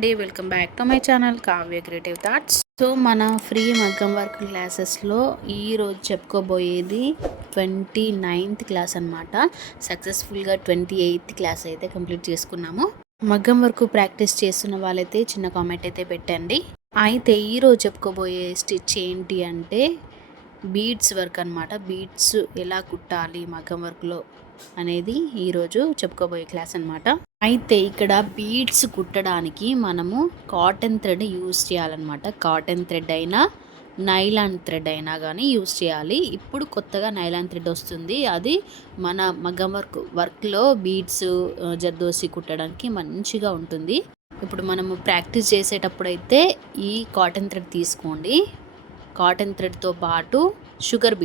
అండి, welcome back to my channel Kavya creative thoughts. So మన free మగ్గం వర్క్ క్లాసెస్లో ఈరోజు చెప్పుకోబోయేది 29th క్లాస్ అనమాట. సక్సెస్ఫుల్గా 28th క్లాస్ అయితే కంప్లీట్ చేసుకున్నాము. మగ్గం వర్క్ ప్రాక్టీస్ చేస్తున్న వాళ్ళైతే చిన్న కామెంట్ అయితే పెట్టండి. అయితే ఈరోజు చెప్పుకోబోయే స్టిచ్ ఏంటి అంటే బీడ్స్ వర్క్ అనమాట. బీడ్స్ ఎలా కుట్టాలి మగ్గం వర్క్లో అనేది ఈరోజు చెప్పుకోబోయే క్లాస్ అనమాట. అయితే ఇక్కడ బీడ్స్ కుట్టడానికి మనము కాటన్ థ్రెడ్ యూస్ చేయాలన్నమాట. కాటన్ థ్రెడ్ అయినా నైలాన్ థ్రెడ్ అయినా కానీ యూస్ చేయాలి. ఇప్పుడు కొత్తగా నైలాన్ థ్రెడ్ వస్తుంది. అది మన మగ్గం వర్క్లో బీడ్స్ జర్దోసి కుట్టడానికి మంచిగా ఉంటుంది. ఇప్పుడు మనము ప్రాక్టీస్ చేసేటప్పుడు అయితే ఈ కాటన్ థ్రెడ్ తీసుకోండి. కాటన్ థ్రెడ్తో పాటు షుగర్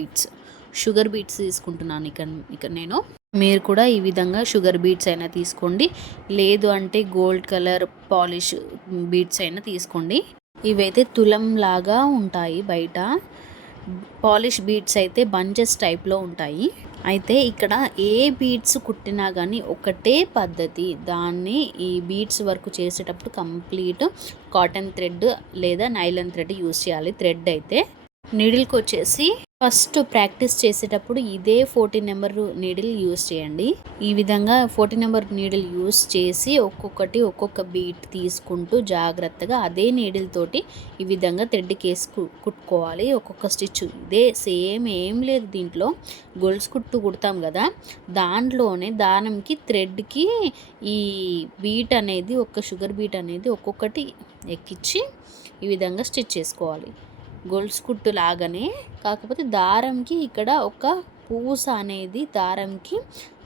బీడ్స్ తీసుకుంటున్నాను ఇక్కడ నేను. మీరు కూడా ఈ విధంగా షుగర్ బీడ్స్ అయినా తీసుకోండి, లేదు అంటే గోల్డ్ కలర్ పాలిష్ బీడ్స్ అయినా తీసుకోండి. ఇవైతే తులం లాగా ఉంటాయి. బయట పాలిష్ బీడ్స్ అయితే బంచెస్ టైప్లో ఉంటాయి. అయితే ఇక్కడ ఏ బీడ్స్ కుట్టినా కానీ ఒకటే పద్ధతి. దాన్ని ఈ బీడ్స్ వర్క్ చేసేటప్పుడు కంప్లీట్ కాటన్ థ్రెడ్ లేదా నైలాన్ థ్రెడ్ యూస్ చేయాలి. థ్రెడ్ అయితే నీడిల్కి వచ్చేసి ఫస్ట్ ప్రాక్టీస్ చేసేటప్పుడు ఇదే 14 నెంబర్ నీడిల్ యూస్ చేయండి. ఈ విధంగా 14 నెంబర్ నీడిల్ యూస్ చేసి ఒక్కొక్క బీట్ తీసుకుంటూ జాగ్రత్తగా అదే నీడిల్ తోటి ఈ విధంగా థ్రెడ్ కేసి కుట్టుకోవాలి. ఒక్కొక్క స్టిచ్ ఇదే సేమ్, ఏం లేదు దీంట్లో. గొలుసు కుట్టు కుడతాం కదా, దాంట్లోనే దానంకి థ్రెడ్కి ఈ బీట్ అనేది షుగర్ బీట్ అనేది ఒక్కొక్కటి ఎక్కించి ఈ విధంగా స్టిచ్ చేసుకోవాలి. గొలుసు కుట్టు లాగానే, కాకపోతే దారంకి ఇక్కడ ఒక పూస అనేది దారంకి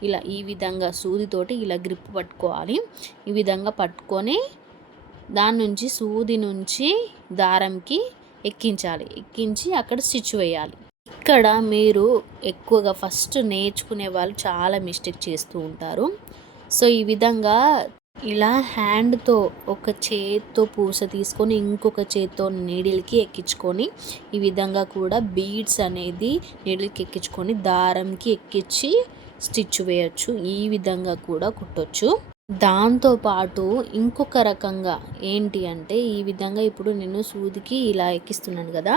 ఇలా ఈ విధంగా సూదితోటి ఇలా గ్రిప్ పట్టుకోవాలి. ఈ విధంగా పట్టుకొని దాని నుంచి సూది నుంచి దారంకి ఎక్కించి అక్కడ స్టిచ్ వేయాలి. ఇక్కడ మీరు ఎక్కువగా ఫస్ట్ నేర్చుకునే వాళ్ళు చాలా మిస్టేక్ చేస్తూ ఉంటారు. సో ఈ విధంగా ఇలా హ్యాండ్తో ఒక చేత్తో పూస తీసుకొని ఇంకొక చేత్తో నీడిల్కి ఎక్కించుకొని ఈ విధంగా కూడా బీడ్స్ అనేది నీడిల్కి ఎక్కించుకొని దారంకి ఎక్కించి స్టిచ్ వేయచ్చు. ఈ విధంగా కూడా కుట్టొచ్చు. దాంతోపాటు ఇంకొక రకంగా ఏంటి అంటే ఈ విధంగా ఇప్పుడు నేను సూదికి ఇలా ఎక్కిస్తున్నాను కదా,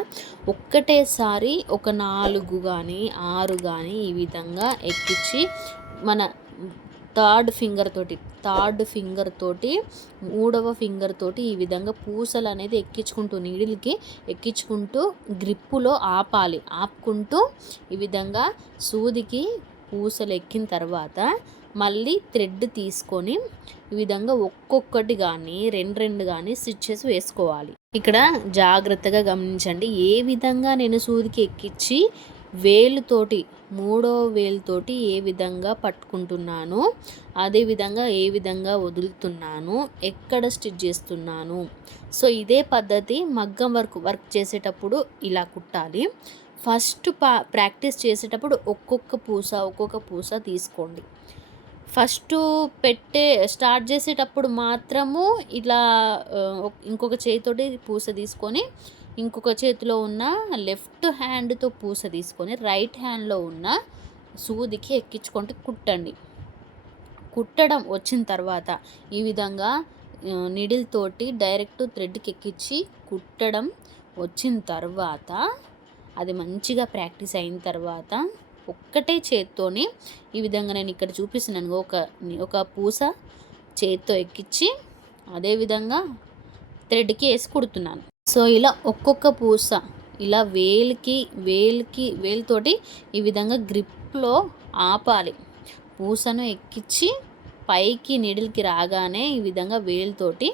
ఒక్కటేసారి ఒక 4 కానీ 6 కానీ ఈ విధంగా ఎక్కించి మన థర్డ్ ఫింగర్ తోటి 3వ ఫింగర్ తోటి ఈ విధంగా పూసలు అనేది నీడిల్కి ఎక్కించుకుంటూ గ్రిప్పులో ఆపుకుంటూ ఈ విధంగా సూదికి పూసలు ఎక్కిన తర్వాత మళ్ళీ థ్రెడ్ తీసుకొని ఈ విధంగా ఒక్కొక్కటి కానీ రెండు కానీ స్టిచెస్ వేసుకోవాలి. ఇక్కడ జాగ్రత్తగా గమనించండి. ఏ విధంగా నేను సూదికి ఎక్కించి వేలుతోటి 3వ వేలుతోటి ఏ విధంగా పట్టుకుంటున్నాను, అదేవిధంగా ఏ విధంగా వదులుతున్నాను, ఎక్కడ స్టిచ్ చేస్తున్నాను. సో ఇదే పద్ధతి మగ్గం వర్క్ చేసేటప్పుడు ఇలా కుట్టాలి. ఫస్ట్ ప్రాక్టీస్ చేసేటప్పుడు ఒక్కొక్క పూస తీసుకోండి. ఫస్ట్ స్టార్ట్ చేసేటప్పుడు మాత్రము ఇలా ఇంకొక చేతితోటి పూస తీసుకొని ఇంకొక చేతిలో ఉన్న లెఫ్ట్ హ్యాండ్తో పూస తీసుకొని రైట్ హ్యాండ్లో ఉన్న సూదికి ఎక్కించుకుంటే కుట్టండి. కుట్టడం వచ్చిన తర్వాత ఈ విధంగా నీడిల్ తోటి డైరెక్ట్ థ్రెడ్కి ఎక్కించి కుట్టడం వచ్చిన తర్వాత అది మంచిగా ప్రాక్టీస్ అయిన తర్వాత ఒక్కటే చేత్తోని ఈ విధంగా నేను ఇక్కడ చూపిస్తున్నాను. ఒక పూస చేత్తో ఎక్కించి అదేవిధంగా థ్రెడ్కి వేసి కుడుతున్నాను. సో ఇలా ఒక్కొక్క పూస ఇలా వేలుతోటి ఈ విధంగా గ్రిప్లో ఆపాలి. పూసను ఎక్కించి పైకి నీడిల్కి రాగానే ఈ విధంగా వేలుతోటి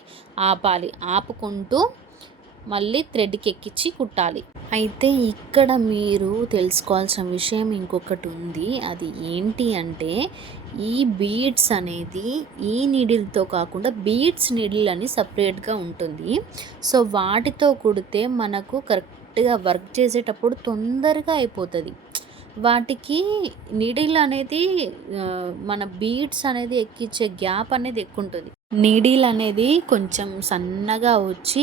ఆపుకుంటూ మళ్ళీ థ్రెడ్కి ఎక్కించి కుట్టాలి. అయితే ఇక్కడ మీరు తెలుసుకోవాల్సిన విషయం ఇంకొకటి ఉంది. అది ఏంటి అంటే ఈ బీడ్స్ అనేది ఈ నీడిల్తో కాకుండా బీడ్స్ నీడిల్ అని సపరేట్గా ఉంటుంది. సో వాటితో కుడితే మనకు కరెక్ట్గా వర్క్ చేసేటప్పుడు తొందరగా అయిపోతుంది. వాటికి నీడిల్ అనేది మన బీడ్స్ అనేది ఎక్కించే గ్యాప్ అనేది ఎక్కువ ఉంటుంది. నీడిల్ అనేది కొంచెం సన్నగా వచ్చి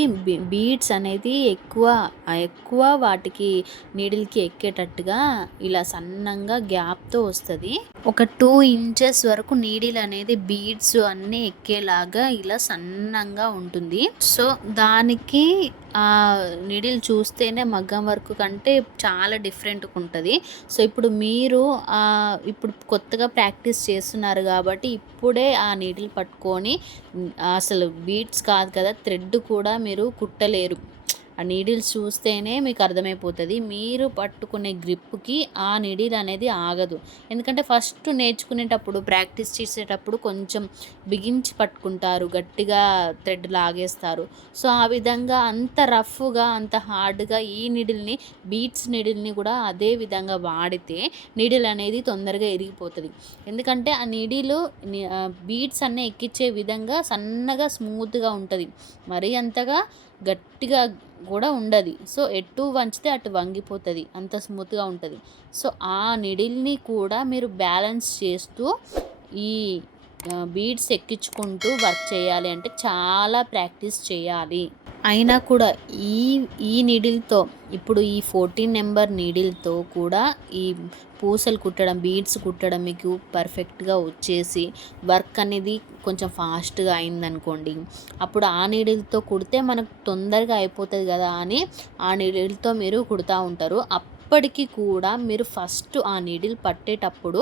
బీడ్స్ అనేది ఎక్కువ వాటికి నీడిల్కి ఎక్కేటట్టుగా ఇలా సన్నంగా గ్యాప్తో వస్తుంది. ఒక 2 ఇంచెస్ వరకు నీడిల్ అనేది బీడ్స్ అన్నీ ఎక్కేలాగా ఇలా సన్నంగా ఉంటుంది. సో దానికి నీడిల్ చూస్తేనే మగ్గం వర్క్ కంటే చాలా డిఫరెంట్గా ఉంటుంది. సో ఇప్పుడు మీరు ఇప్పుడు కొత్తగా ప్రాక్టీస్ చేస్తున్నారు కాబట్టి ఇప్పుడే ఆ నీడిల్ పట్టుకొని అసలు బీడ్స్ కాదు కదా, థ్రెడ్ కూడా మీరు కుట్టలేరు. ఆ నీడిల్స్ చూస్తేనే మీకు అర్థమైపోతుంది. మీరు పట్టుకునే గ్రిప్కి ఆ నీడిల్ అనేది ఆగదు. ఎందుకంటే ఫస్ట్ నేర్చుకునేటప్పుడు ప్రాక్టీస్ చేసేటప్పుడు కొంచెం బిగించి పట్టుకుంటారు, గట్టిగా థ్రెడ్ లాగేస్తారు. సో ఆ విధంగా అంత రఫ్గా అంత హార్డ్గా ఈ నీడిల్ని బీడ్స్ నీడిల్ని కూడా అదే విధంగా వాడితే నీడిల్ అనేది తొందరగా ఇరిగిపోతుంది. ఎందుకంటే ఆ నీడిల్ బీడ్స్ అన్నీ ఎక్కించే విధంగా సన్నగా స్మూత్గా ఉంటుంది, మరీ అంతగా గట్టిగా కూడా ఉండదు. సో ఎటు వంచితే అటు వంగిపోతుంది, అంత స్మూత్గా ఉంటుంది. సో ఆ నీడిల్ని కూడా మీరు బ్యాలెన్స్ చేస్తూ ఈ బీడ్స్ ఎక్కించుకుంటూ వర్క్ చేయాలి అంటే చాలా ప్రాక్టీస్ చేయాలి. అయినా కూడా ఈ నీడిల్తో ఇప్పుడు ఈ 14 నెంబర్ నీడిల్తో కూడా ఈ పూసలు కుట్టడం, బీడ్స్ కుట్టడం మీకు పర్ఫెక్ట్గా వచ్చేసి వర్క్ అనేది కొంచెం ఫాస్ట్గా అయిందనుకోండి, అప్పుడు ఆ నీడిల్తో కుడితే మనకు తొందరగా అయిపోతుంది కదా అని ఆ నీడిల్తో మీరు కుడుతూ ఉంటారు. అప్పటికి కూడా మీరు ఫస్ట్ ఆ నీడిల్ పట్టేటప్పుడు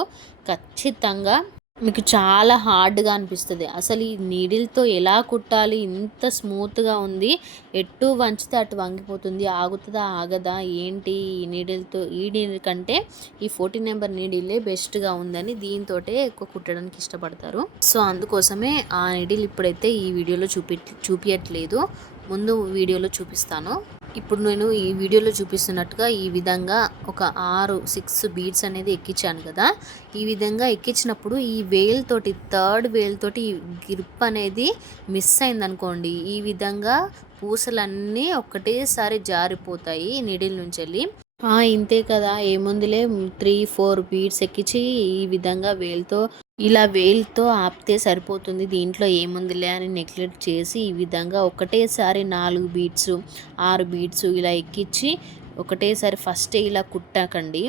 ఖచ్చితంగా మీకు చాలా హార్డ్గా అనిపిస్తుంది. అసలు ఈ నీడిల్తో ఎలా కుట్టాలి, ఇంత స్మూత్గా ఉంది, ఎటు వంచితే అటు వంగిపోతుంది, ఆగుతుందా ఆగదా ఏంటి ఈ నీడిల్తో, ఈ నీడిల్ కంటే ఈ 14 నెంబర్ నీడిలే బెస్ట్గా ఉందని దీంతో ఎక్కువ కుట్టడానికి ఇష్టపడతారు. సో అందుకోసమే ఆ నీడిల్ ఇప్పుడైతే ఈ వీడియోలో చూపించట్లేదు, ముందు వీడియోలో చూపిస్తాను. ఇప్పుడు నేను ఈ వీడియోలో చూపిస్తున్నట్టుగా ఈ విధంగా ఒక 6 బీడ్స్ అనేది ఎక్కించాను కదా. ఈ విధంగా ఎక్కించినప్పుడు ఈ వేలుతోటి, థర్డ్ వేలుతోటి గ్రిప్ అనేది మిస్ అయిందనుకోండి, ఈ విధంగా పూసలన్నీ ఒకటేసారి జారిపోతాయి నీడిల్ నుంచి వెళ్ళి. ఇంతే కదా, ఏముందిలే 3-4 బీడ్స్ ఎక్కించి ఈ విధంగా వేలుతో ఆపితే సరిపోతుంది, దీంట్లో ఏముందిలే అని నెగ్లెక్ట్ చేసి ఈ విధంగా ఒకటేసారి 4 బీడ్స్ 6 బీడ్స్ ఇలా ఎక్కించి ఒకటేసారి ఫస్ట్ ఇలా కుట్టకండి.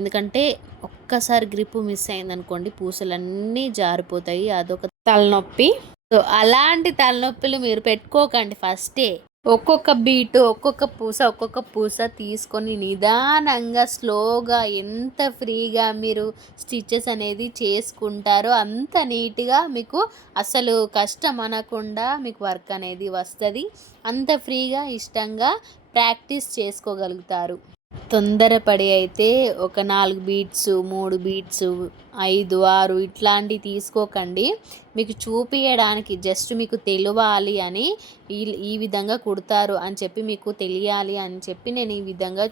ఎందుకంటే ఒక్కసారి గ్రిప్ మిస్ అయిందనుకోండి పూసలన్నీ జారిపోతాయి, అదొక తలనొప్పి. సో అలాంటి తలనొప్పులు మీరు పెట్టుకోకండి. ఫస్టే ఒక్కొక్క ఒక్కొక్క పూస తీసుకొని నిదానంగా స్లోగా ఎంత ఫ్రీగా మీరు స్టిచెస్ అనేది చేసుకుంటారో అంత నీట్గా మీకు అసలు కష్టం అనకుండా మీకు వర్క్ అనేది వస్తుంది. అంత ఫ్రీగా ఇష్టంగా ప్రాక్టీస్ చేసుకోగలుగుతారు. తొందరపడి అయితే ఒక 4 బీడ్స్ 3 బీడ్స్ 5 6 ఇట్లాంటివి తీసుకోకండి. మీకు చూపించడానికి జస్ట్ మీకు తెలియాలి అని ఈ విధంగా కుడతారు అని చెప్పి మీకు తెలియాలి అని చెప్పి నేను ఈ విధంగా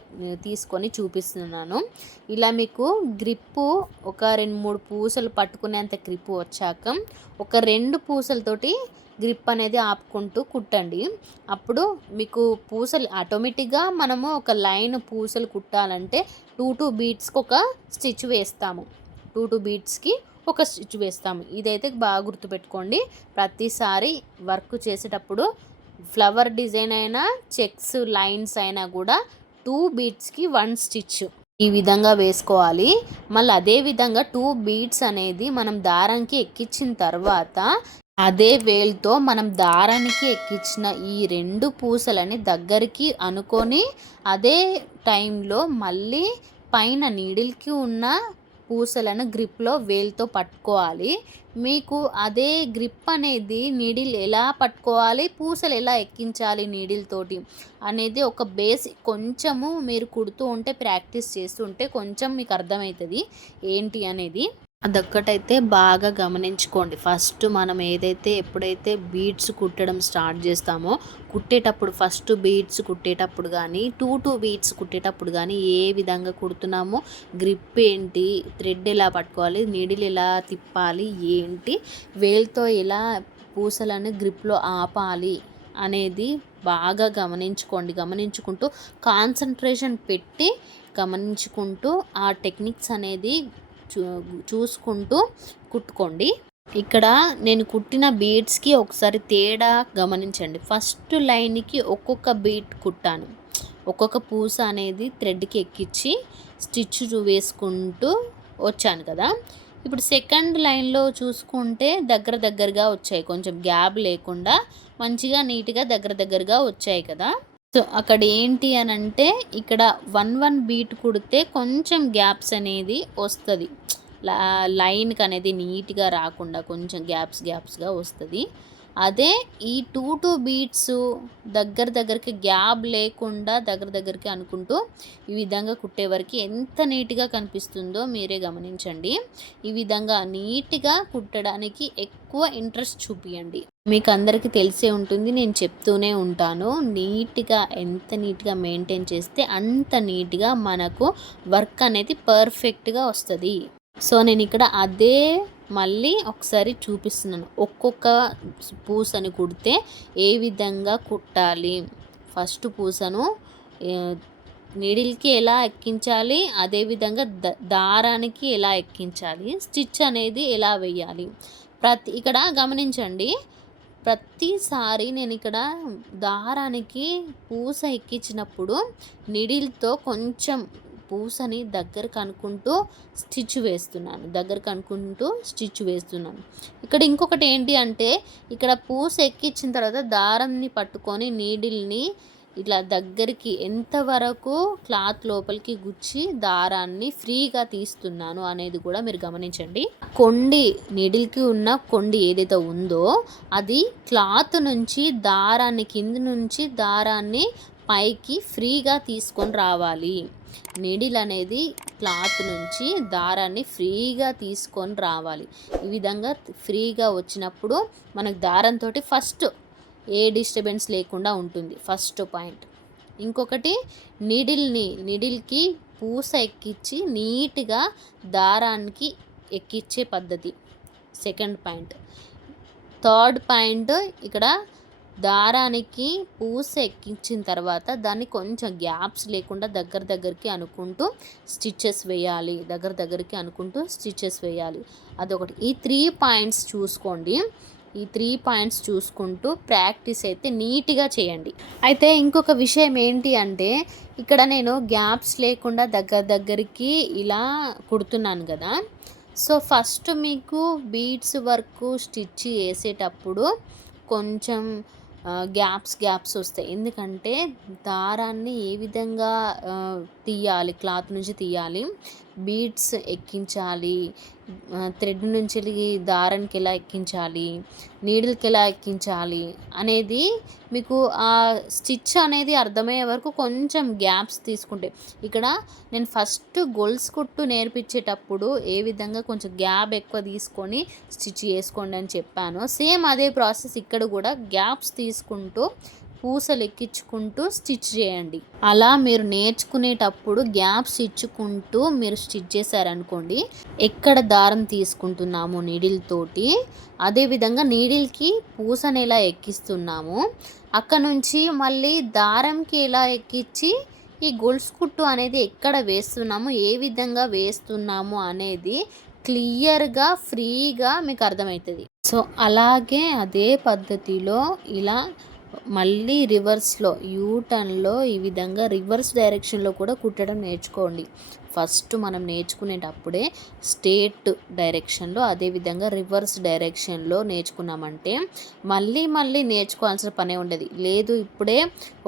తీసుకొని చూపిస్తున్నాను. ఇలా మీకు గ్రిప్పు ఒక 2-3 పూసలు పట్టుకునేంత గ్రిప్పు వచ్చాక ఒక 2 పూసలతోటి గ్రిప్ అనేది ఆపుకుంటూ కుట్టండి. అప్పుడు మీకు పూసలు ఆటోమేటిక్గా మనము ఒక లైన్ పూసలు కుట్టాలంటే 2 బీడ్స్కి ఒక స్టిచ్ వేస్తాము, 2 బీడ్స్కి ఒక స్టిచ్ వేస్తాము. ఇదైతే బాగా గుర్తుపెట్టుకోండి. ప్రతిసారి వర్క్ చేసేటప్పుడు ఫ్లవర్ డిజైన్ అయినా చెక్స్ లైన్స్ అయినా కూడా 2 బీడ్స్కి 1 స్టిచ్ ఈ విధంగా వేసుకోవాలి. మళ్ళీ అదే విధంగా 2 బీడ్స్ అనేది మనం దారానికి ఎక్కించిన తర్వాత అదే వేలుతో మనం దారానికి ఎక్కించిన ఈ 2 పూసలని దగ్గరికి అనుకొని అదే టైంలో మళ్ళీ పైన నీడిల్కి ఉన్న పూసలను గ్రిప్లో వేలుతో పట్టుకోవాలి. మీకు అదే గ్రిప్ అనేది నీడిల్ ఎలా పట్టుకోవాలి, పూసలు ఎలా ఎక్కించాలి నీడిల్ తోటి అనేది ఒక బేసిక్ కొంచెము మీరు కుడుతూ ఉంటే ప్రాక్టీస్ చేస్తుంటే కొంచెం మీకు అర్థమవుతుంది ఏంటి అనేది. అదొక్కటైతే బాగా గమనించుకోండి. ఫస్ట్ మనం ఎప్పుడైతే బీడ్స్ కుట్టడం స్టార్ట్ చేస్తామో కుట్టేటప్పుడు ఫస్ట్ బీడ్స్ కుట్టేటప్పుడు కానీ 2 బీడ్స్ కుట్టేటప్పుడు కానీ ఏ విధంగా కుడుతున్నామో, గ్రిప్ ఏంటి, థ్రెడ్ ఎలా పట్టుకోవాలి, నీడిల్ ఎలా తిప్పాలి ఏంటి, వేలుతో ఎలా పూసలను గ్రిప్లో ఆపాలి అనేది బాగా గమనించుకుంటూ కాన్సన్ట్రేషన్ పెట్టి గమనించుకుంటూ ఆ టెక్నిక్స్ అనేది చూసుకుంటూ కుట్టుకోండి. ఇక్కడ నేను కుట్టిన బీడ్స్కి ఒకసారి తేడా గమనించండి. ఫస్ట్ లైన్కి ఒక్కొక్క బీట్ కుట్టాను, ఒక్కొక్క పూస అనేది థ్రెడ్కి ఎక్కించి స్టిచ్ వేసుకుంటూ వచ్చాను కదా. ఇప్పుడు సెకండ్ లైన్లో చూసుకుంటే దగ్గరగా వచ్చాయి, కొంచెం గ్యాప్ లేకుండా మంచిగా నీట్గా దగ్గరగా వచ్చాయి కదా. సో అక్కడ ఏంటి అని అంటే ఇక్కడ 1 బీట్ కుడితే కొంచెం గ్యాప్స్ అనేది వస్తుంది, లైన్కి అనేది నీట్గా రాకుండా కొంచెం గ్యాప్స్గా వస్తుంది. అదే ఈ 2 బీట్స్ దగ్గరికి గ్యాప్ లేకుండా దగ్గరికి అనుకుంటూ ఈ విధంగా కుట్టేవరకు ఎంత నీట్గా కనిపిస్తుందో మీరే గమనించండి. ఈ విధంగా నీట్గా కుట్టడానికి ఎక్కువ ఇంట్రెస్ట్ చూపియండి. మీకు అందరికీ తెలిసే ఉంటుంది, నేను చెప్తూనే ఉంటాను, ఎంత నీట్గా మెయింటైన్ చేస్తే అంత నీట్గా మనకు వర్క్ అనేది పర్ఫెక్ట్గా వస్తుంది. సో నేను ఇక్కడ అదే మళ్ళీ ఒకసారి చూపిస్తున్నాను, ఒక్కొక్క పూసని కుడితే ఏ విధంగా కుట్టాలి, ఫస్ట్ పూసను నీడిల్కి ఎలా ఎక్కించాలి, అదేవిధంగా దారానికి ఎలా ఎక్కించాలి, స్టిచ్ అనేది ఎలా వేయాలి. ఇక్కడ గమనించండి, ప్రతిసారి నేను ఇక్కడ దారానికి పూస ఎక్కించినప్పుడు నీడిల్తో కొంచెం పూసని దగ్గరకు అనుకుంటూ స్టిచ్ వేస్తున్నాను. ఇక్కడ ఇంకొకటి ఏంటి అంటే, ఇక్కడ పూస ఎక్కించిన తర్వాత దారాన్ని పట్టుకొని నీడిల్ని ఇట్లా దగ్గరికి ఎంతవరకు క్లాత్ లోపలికి గుచ్చి దారాన్ని ఫ్రీగా తీస్తున్నాను అనేది కూడా మీరు గమనించండి. నీడిల్కి ఉన్న కొండి ఏదైతే ఉందో అది క్లాత్ నుంచి దారాన్ని కింద నుంచి దారాన్ని పైకి ఫ్రీగా తీసుకొని రావాలి. నీడిల్ అనేది క్లాత్ నుంచి దారాన్ని ఫ్రీగా తీసుకొని రావాలి. ఈ విధంగా ఫ్రీగా వచ్చినప్పుడు మనకు దారంతో ఫస్ట్ ఏ డిస్టర్బెన్స్ లేకుండా ఉంటుంది, ఫస్ట్ పాయింట్. ఇంకొకటి నీడిల్కి పూస ఎక్కించి నీట్గా దారానికి ఎక్కించే పద్ధతి, సెకండ్ పాయింట్. థర్డ్ పాయింట్, ఇక్కడ దారానికి పూస ఎక్కించిన తర్వాత దాన్ని కొంచెం గ్యాప్స్ లేకుండా దగ్గరికి అనుకుంటూ స్టిచ్చెస్ వేయాలి, అదొకటి. ఈ 3 పాయింట్స్ చూసుకోండి. ఈ 3 పాయింట్స్ చూసుకుంటూ ప్రాక్టీస్ అయితే నీట్గా చేయండి. అయితే ఇంకొక విషయం ఏంటి అంటే, ఇక్కడ నేను గ్యాప్స్ లేకుండా దగ్గరికి ఇలా కుడుతున్నాను కదా. సో ఫస్ట్ మీకు బీడ్స్ వర్క్ స్టిచ్ వేసేటప్పుడు కొంచెం గ్యాప్స్ వస్తాయి, ఎందుకంటే దారాన్ని ఏ విధంగా తీయాలి, క్లాత్ నుంచి తీయాలి, బీడ్స్ ఎక్కించాలి, థ్రెడ్ నుంచి దారానికి ఎలా ఎక్కించాలి, నీడిల్కి ఎలా ఎక్కించాలి అనేది మీకు ఆ స్టిచ్ అనేది అర్థమయ్యే వరకు కొంచెం గ్యాప్స్ తీసుకుంటే. ఇక్కడ నేను ఫస్ట్ గొలుసు కుట్టు నేర్పించేటప్పుడు ఏ విధంగా కొంచెం గ్యాప్ ఎక్కువ తీసుకొని స్టిచ్ చేసుకోండి అని చెప్పాను, సేమ్ అదే ప్రాసెస్ ఇక్కడ కూడా గ్యాప్స్ తీసుకుంటూ పూసలు ఎక్కించుకుంటూ స్టిచ్ చేయండి. అలా మీరు నేర్చుకునేటప్పుడు గ్యాప్స్ ఇచ్చుకుంటూ మీరు స్టిచ్ చేశారనుకోండి, ఎక్కడ దారం తీసుకుంటున్నాము నీడిల్ తోటి, అదేవిధంగా నీడిల్కి పూసను ఎలా ఎక్కిస్తున్నాము, అక్కడ నుంచి మళ్ళీ దారంకి ఎలా ఎక్కించి ఈ గొలుసు కుట్టు అనేది ఎక్కడ వేస్తున్నాము, ఏ విధంగా వేస్తున్నాము అనేది క్లియర్గా ఫ్రీగా మీకు అర్థమవుతుంది. సో అలాగే అదే పద్ధతిలో ఇలా మళ్ళీ రివర్స్లో యూటర్న్లో ఈ విధంగా రివర్స్ డైరెక్షన్లో కూడా కుట్టడం నేర్చుకోండి. ఫస్ట్ మనం నేర్చుకునేటప్పుడే స్ట్రేట్ డైరెక్షన్లో, అదేవిధంగా రివర్స్ డైరెక్షన్లో నేర్చుకున్నామంటే మళ్ళీ నేర్చుకోవాల్సిన పనే ఉండదు. లేదు ఇప్పుడే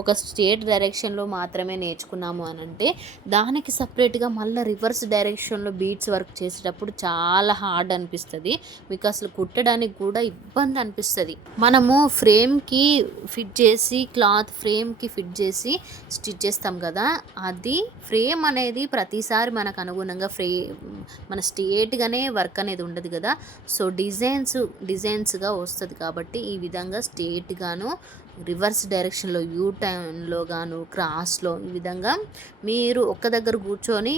ఒక స్ట్రేట్ డైరెక్షన్లో మాత్రమే నేర్చుకున్నాము అని అంటే దానికి సపరేట్గా మళ్ళీ రివర్స్ డైరెక్షన్లో బీడ్స్ వర్క్ చేసేటప్పుడు చాలా హార్డ్ అనిపిస్తుంది, మీకు అసలు కుట్టడానికి కూడా ఇబ్బంది అనిపిస్తుంది. మనము ఫ్రేమ్కి ఫిట్ చేసి క్లాత్ ఫ్రేమ్కి ఫిట్ చేసి స్టిచ్ చేస్తాం కదా, అది ఫ్రేమ్ అనేది ప్రతిసారి మనకు అనుగుణంగా మన స్ట్రేట్గానే వర్క్ అనేది ఉండదు కదా. సో డిజైన్స్గా వస్తుంది కాబట్టి ఈ విధంగా స్ట్రేట్గాను, రివర్స్ డైరెక్షన్లో యూటర్న్లో గాను, క్రాస్లో, ఈ విధంగా మీరు ఒక్క దగ్గర కూర్చొని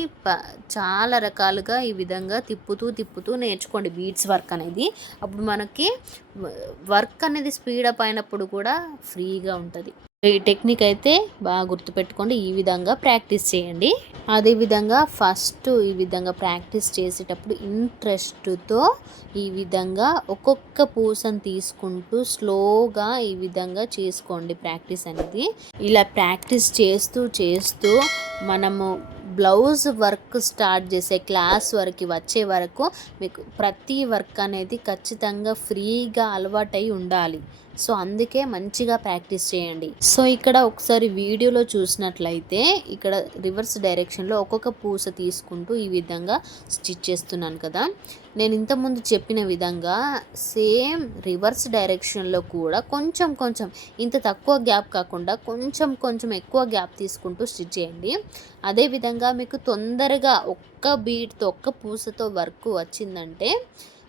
చాలా రకాలుగా ఈ విధంగా తిప్పుతూ నేర్చుకోండి బీడ్స్ వర్క్ అనేది. అప్పుడు మనకి వర్క్ అనేది స్పీడప్ అయినప్పుడు కూడా ఫ్రీగా ఉంటుంది. ఈ టెక్నిక్ అయితే బాగా గుర్తుపెట్టుకోండి. ఈ విధంగా ప్రాక్టీస్ చేయండి. అదేవిధంగా ఫస్ట్ ఈ విధంగా ప్రాక్టీస్ చేసేటప్పుడు ఇంట్రెస్ట్తో ఈ విధంగా ఒక్కొక్క పూసను తీసుకుంటూ స్లోగా ఈ విధంగా చేసుకోండి ప్రాక్టీస్ అనేది. ఇలా ప్రాక్టీస్ చేస్తూ చేస్తూ మనము బ్లౌజ్ వర్క్ స్టార్ట్ చేసే క్లాస్ వరకు వచ్చే వరకు మీకు ప్రతి వర్క్ అనేది ఖచ్చితంగా ఫ్రీగా అలవాటై ఉండాలి. సో అందుకే మంచిగా ప్రాక్టీస్ చేయండి. సో ఇక్కడ ఒకసారి వీడియోలో చూసినట్లయితే ఇక్కడ రివర్స్ డైరెక్షన్లో ఒక్కొక్క పూస తీసుకుంటూ ఈ విధంగా స్టిచ్ చేస్తున్నాను కదా. నేను ఇంతకుముందు చెప్పిన విధంగా సేమ్ రివర్స్ డైరెక్షన్లో కూడా కొంచెం కొంచెం ఇంత తక్కువ గ్యాప్ కాకుండా కొంచెం కొంచెం ఎక్కువ గ్యాప్ తీసుకుంటూ స్టిచ్ చేయండి. అదేవిధంగా మీకు తొందరగా ఒక్క బీడ్తో ఒక్క పూసతో వర్క్ వచ్చిందంటే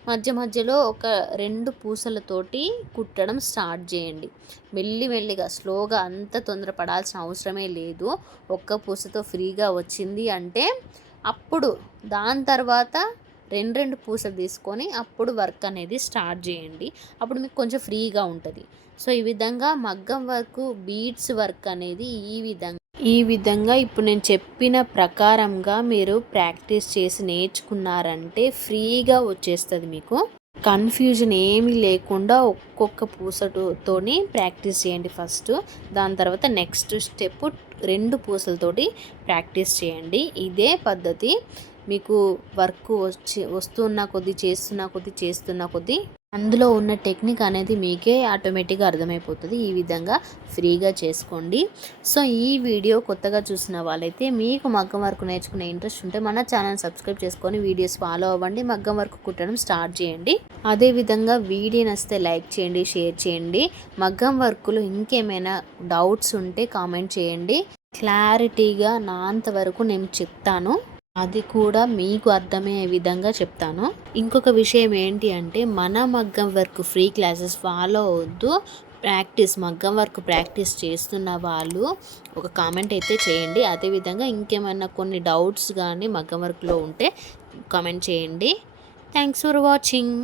మధ్య మధ్యలో ఒక 2 పూసలతోటి కుట్టడం స్టార్ట్ చేయండి. మెల్లిగా స్లోగా, అంత తొందరపడాల్సిన అవసరమే లేదు. ఒక్క పూసతో ఫ్రీగా వచ్చింది అంటే అప్పుడు దాని తర్వాత 2 పూసలు తీసుకొని అప్పుడు వర్క్ అనేది స్టార్ట్ చేయండి. అప్పుడు మీకు కొంచెం ఫ్రీగా ఉంటుంది. సో ఈ విధంగా మగ్గం వర్క్, బీడ్స్ వర్క్ అనేది ఈ విధంగా ఇప్పుడు నేను చెప్పిన ప్రకారంగా మీరు ప్రాక్టీస్ చేసి నేర్చుకున్నారంటే ఫ్రీగా వచ్చేస్తుంది. మీకు కన్ఫ్యూజన్ ఏమీ లేకుండా ఒక్కొక్క పూసతోని ప్రాక్టీస్ చేయండి ఫస్ట్. దాని తర్వాత నెక్స్ట్ స్టెప్ 2 పూసలతోటి ప్రాక్టీస్ చేయండి. ఇదే పద్ధతి మీకు వర్క్ వస్తున్న కొద్దీ చేస్తున్న కొద్దీ అందులో ఉన్న టెక్నిక్ అనేది మీకే ఆటోమేటిక్గా అర్థమైపోతుంది. ఈ విధంగా ఫ్రీగా చేసుకోండి. సో ఈ వీడియో కొత్తగా చూసిన వాళ్ళైతే మీకు మగ్గం వర్క్ నేర్చుకునే ఇంట్రెస్ట్ ఉంటే మన ఛానల్ సబ్స్క్రైబ్ చేసుకొని వీడియోస్ ఫాలో అవ్వండి. మగ్గం వర్క్ కుట్టడం స్టార్ట్ చేయండి. అదేవిధంగా వీడియో నచ్చితే లైక్ చేయండి, షేర్ చేయండి. మగ్గం వర్క్లో ఇంకేమైనా డౌట్స్ ఉంటే కామెంట్ చేయండి. క్లారిటీగా నా అంతవరకు నేను చెప్తాను. అది కూడా మీకు అర్థమయ్యే విధంగా చెప్తాను. ఇంకొక విషయం ఏంటి అంటే మన మగ్గం వర్క్ ఫ్రీ క్లాసెస్ ఫాలో అవద్దు. మగ్గం వర్క్ ప్రాక్టీస్ చేస్తున్న వాళ్ళు ఒక కామెంట్ అయితే చేయండి. అదేవిధంగా ఇంకేమైనా కొన్ని డౌట్స్ కానీ మగ్గం వర్క్లో ఉంటే కామెంట్ చేయండి. Thanks for watching.